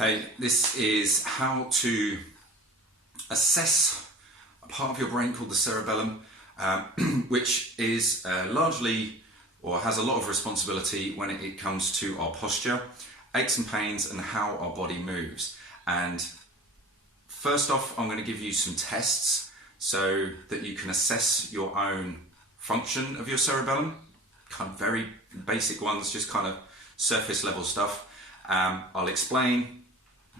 Hey, this is how to assess a part of your brain called the cerebellum, which is largely or has a lot of responsibility when it comes to our posture, aches and pains, and how our body moves. And first off, I'm going to give you some tests so that you can assess your own function of your cerebellum. Kind of very basic ones, just kind of surface level stuff. I'll explain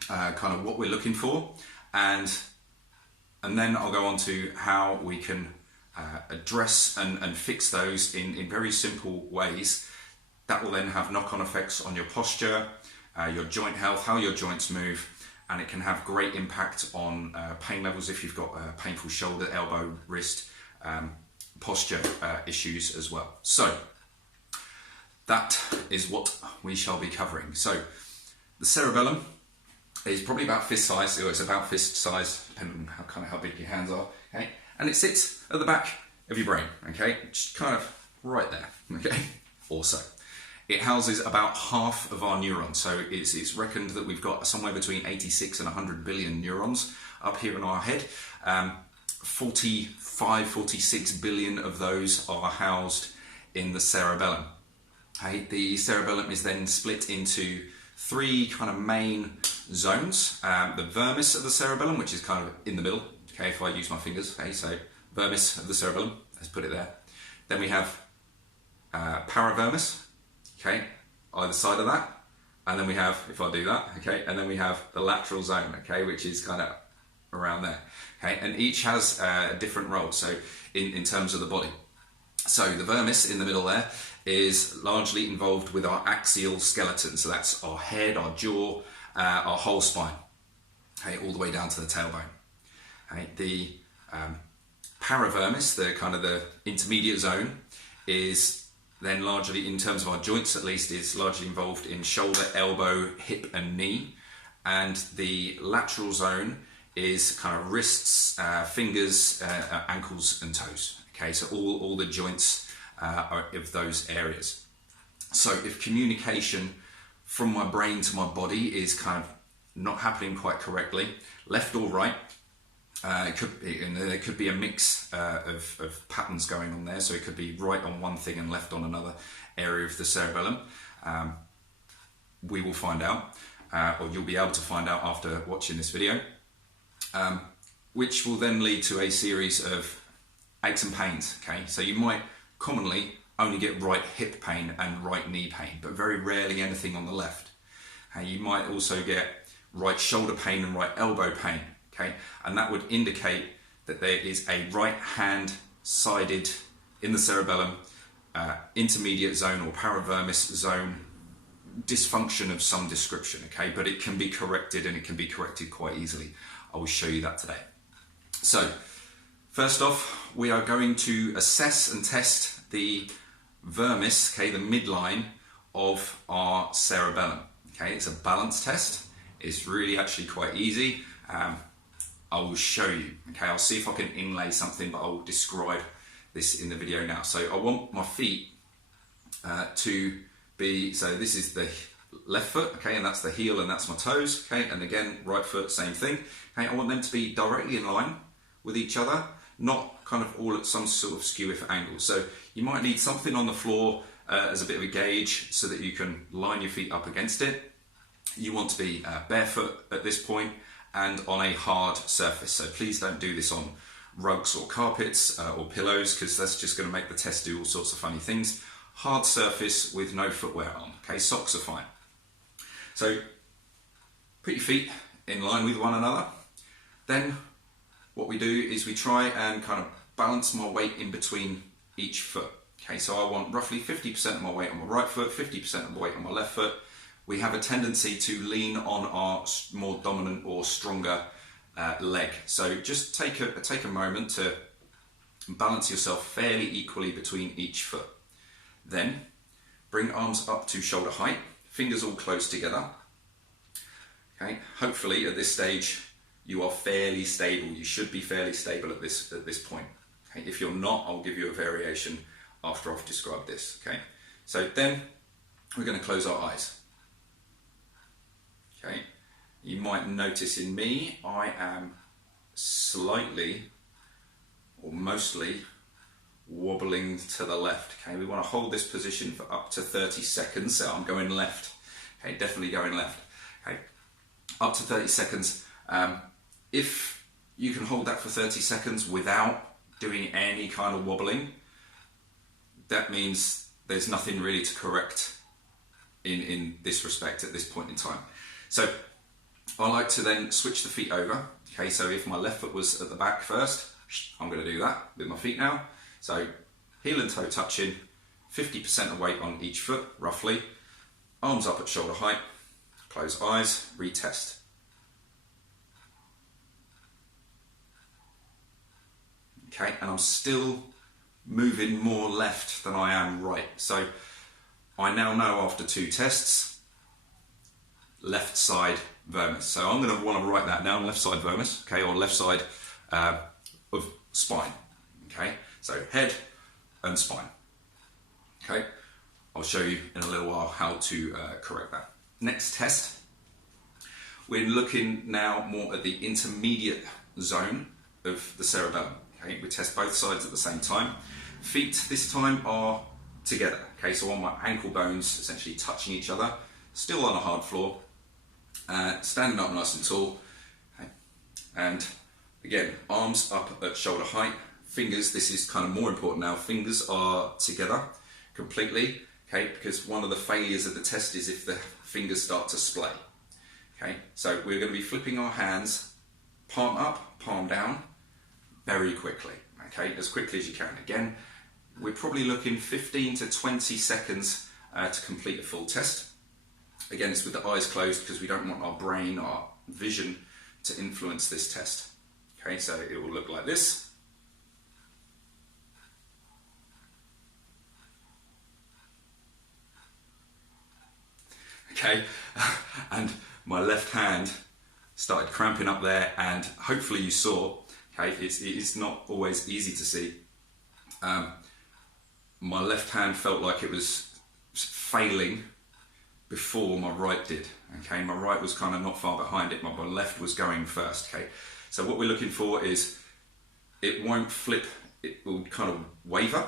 kind of what we're looking for, and then I'll go on to how we can address and fix those in very simple ways that will then have knock-on effects on your posture, your joint health, how your joints move, and it can have great impact on pain levels if you've got painful shoulder, elbow, wrist, posture issues as well. So that is what we shall be covering. So the cerebellum is probably about fist size, or it's about fist size, depending on how big your hands are, okay? And it sits at the back of your brain, okay? Just kind of right there, okay? Also, it houses about half of our neurons, so it's reckoned that we've got somewhere between 86 and 100 billion neurons up here in our head. 46 billion of those are housed in the cerebellum. Okay? The cerebellum is then split into three kind of main zones. The vermis of the cerebellum, which is kind of in the middle, okay, if I use my fingers, okay, so vermis of the cerebellum, let's put it there. Then we have paravermis, okay, either side of that, and then we have, if I do that, okay, and then we have the lateral zone, okay, which is kind of around there, okay, and each has a different role, so in terms of the body. So the vermis in the middle there is largely involved with our axial skeleton, so that's our head, our jaw, our whole spine, okay, all the way down to the tailbone. Okay, the paravermis, the kind of the intermediate zone, is then largely, in terms of our joints at least, is largely involved in shoulder, elbow, hip and knee, and the lateral zone is kind of wrists, fingers, ankles and toes. Okay, so all the joints are of those areas. So if communication from my brain to my body is kind of not happening quite correctly, left or right, it could be, and there could be a mix of patterns going on there. So it could be right on one thing and left on another area of the cerebellum. We will find out, or you'll be able to find out after watching this video, which will then lead to a series of aches and pains. Okay, so you might commonly only get right hip pain and right knee pain, but very rarely anything on the left. You might also get right shoulder pain and right elbow pain. Okay, and that would indicate that there is a right hand sided in the cerebellum intermediate zone or paravermis zone dysfunction of some description. Okay, but it can be corrected, and it can be corrected quite easily. I will show you that today. So first off, we are going to assess and test the vermis, okay, the midline of our cerebellum. Okay, it's a balance test. It's really actually quite easy. I will show you. Okay, I'll see if I can inlay something, but I will describe this in the video now. So I want my feet to be, so this is the left foot, okay, and that's the heel, and that's my toes, okay, and again, right foot, same thing. Okay, I want them to be directly in line with each other, not kind of all at some sort of skew-if angle. So you might need something on the floor as a bit of a gauge so that you can line your feet up against it. You want to be barefoot at this point and on a hard surface. So please don't do this on rugs or carpets or pillows, because that's just going to make the test do all sorts of funny things. Hard surface with no footwear on. Okay, socks are fine. So put your feet in line with one another. Then what we do is we try and kind of balance my weight in between each foot. Okay, so I want roughly 50% of my weight on my right foot, 50% of my weight on my left foot. We have a tendency to lean on our more dominant or stronger leg. So just take a moment to balance yourself fairly equally between each foot. Then bring arms up to shoulder height, fingers all close together. Okay, hopefully at this stage you are fairly stable. You should be fairly stable at this point. Okay, if you're not, I'll give you a variation after I've described this. Okay, so then we're going to close our eyes. Okay, You might notice in me, I am slightly or mostly wobbling to the left. Okay, we want to hold this position for up to 30 seconds. So I'm going left. Okay, definitely going left. Okay, up to 30 seconds. If you can hold that for 30 seconds without doing any kind of wobbling, that means there's nothing really to correct in this respect at this point in time. So I like to then switch the feet over. Okay, so if my left foot was at the back first, I'm going to do that with my feet now. So heel and toe touching, 50% of weight on each foot, roughly. Arms up at shoulder height, close eyes, retest. Okay, and I'm still moving more left than I am right. So I now know after 2 tests, left side vermis. So I'm going to want to write that down, left side vermis, okay, or left side of spine. Okay, so head and spine. Okay, I'll show you in a little while how to correct that. Next test, we're looking now more at the intermediate zone of the cerebellum. Okay, we test both sides at the same time. Feet this time are together. Okay, so on my ankle bones essentially touching each other, still on a hard floor, standing up nice and tall. Okay. And again, arms up at shoulder height, fingers, this is kind of more important now, fingers are together completely, okay, because one of the failures of the test is if the fingers start to splay. Okay, so we're going to be flipping our hands, palm up, palm down, very quickly, okay, as quickly as you can. Again, we're probably looking 15 to 20 seconds to complete a full test. Again, it's with the eyes closed because we don't want our brain, our vision to influence this test. Okay, so it will look like this. Okay, and my left hand started cramping up there, and hopefully you saw, okay, it's not always easy to see. My left hand felt like it was failing before my right did. Okay, my right was kind of not far behind it, my left was going first. Okay, so what we're looking for is it won't flip, it will kind of waver.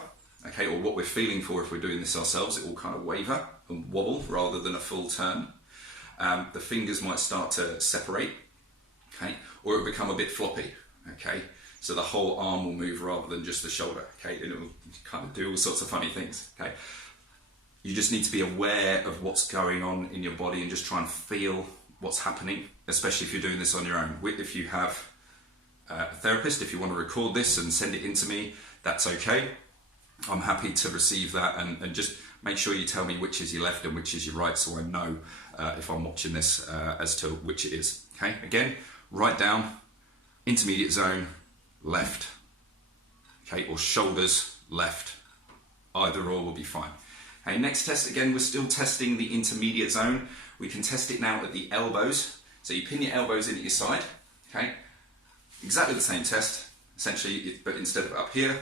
Okay, or what we're feeling for if we're doing this ourselves, it will kind of waver and wobble rather than a full turn. The fingers might start to separate, okay, or it'll become a bit floppy, okay, so the whole arm will move rather than just the shoulder, okay, and it will kind of do all sorts of funny things, okay. You just need to be aware of what's going on in your body and just try and feel what's happening, especially if you're doing this on your own. If you have a therapist, if you want to record this and send it in to me, that's okay. I'm happy to receive that, and just make sure you tell me which is your left and which is your right, so I know if I'm watching this as to which it is. Okay, again, write down intermediate zone, left. Okay, or shoulders, left. Either or will be fine. Okay, next test, again, we're still testing the intermediate zone. We can test it now at the elbows. So you pin your elbows in at your side. Okay, exactly the same test, essentially, but instead of up here,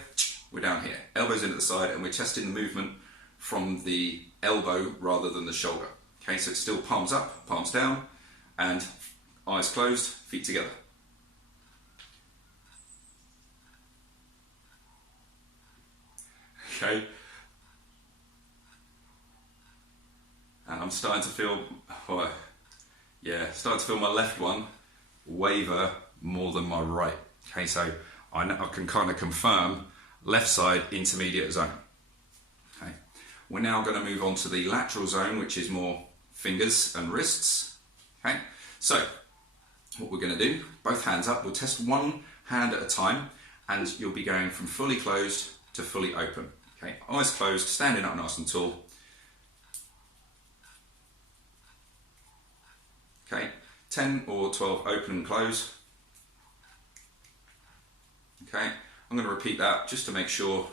we're down here, elbows in at the side, and we're testing the movement from the elbow rather than the shoulder. Okay, so it's still palms up, palms down, and eyes closed, feet together. Okay, and I'm starting to feel, starting to feel my left one waver more than my right. Okay, so I can kind of confirm left side intermediate zone. Okay, we're now going to move on to the lateral zone, which is more fingers and wrists. Okay, so what we're going to do, both hands up, we'll test one hand at a time, and you'll be going from fully closed to fully open. Okay, eyes closed, standing up nice and tall. Okay, 10 or 12 open and close. Okay, I'm going to repeat that just to make sure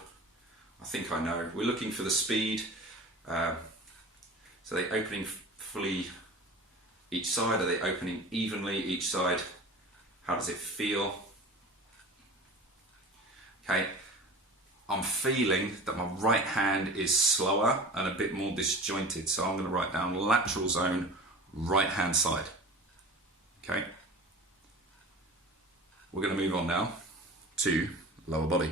I think I know. We're looking for the speed. So they're opening fully each side? Are they opening evenly each side? How does it feel? Okay, I'm feeling that my right hand is slower and a bit more disjointed. So I'm going to write down lateral zone, right hand side. Okay. We're going to move on now to lower body.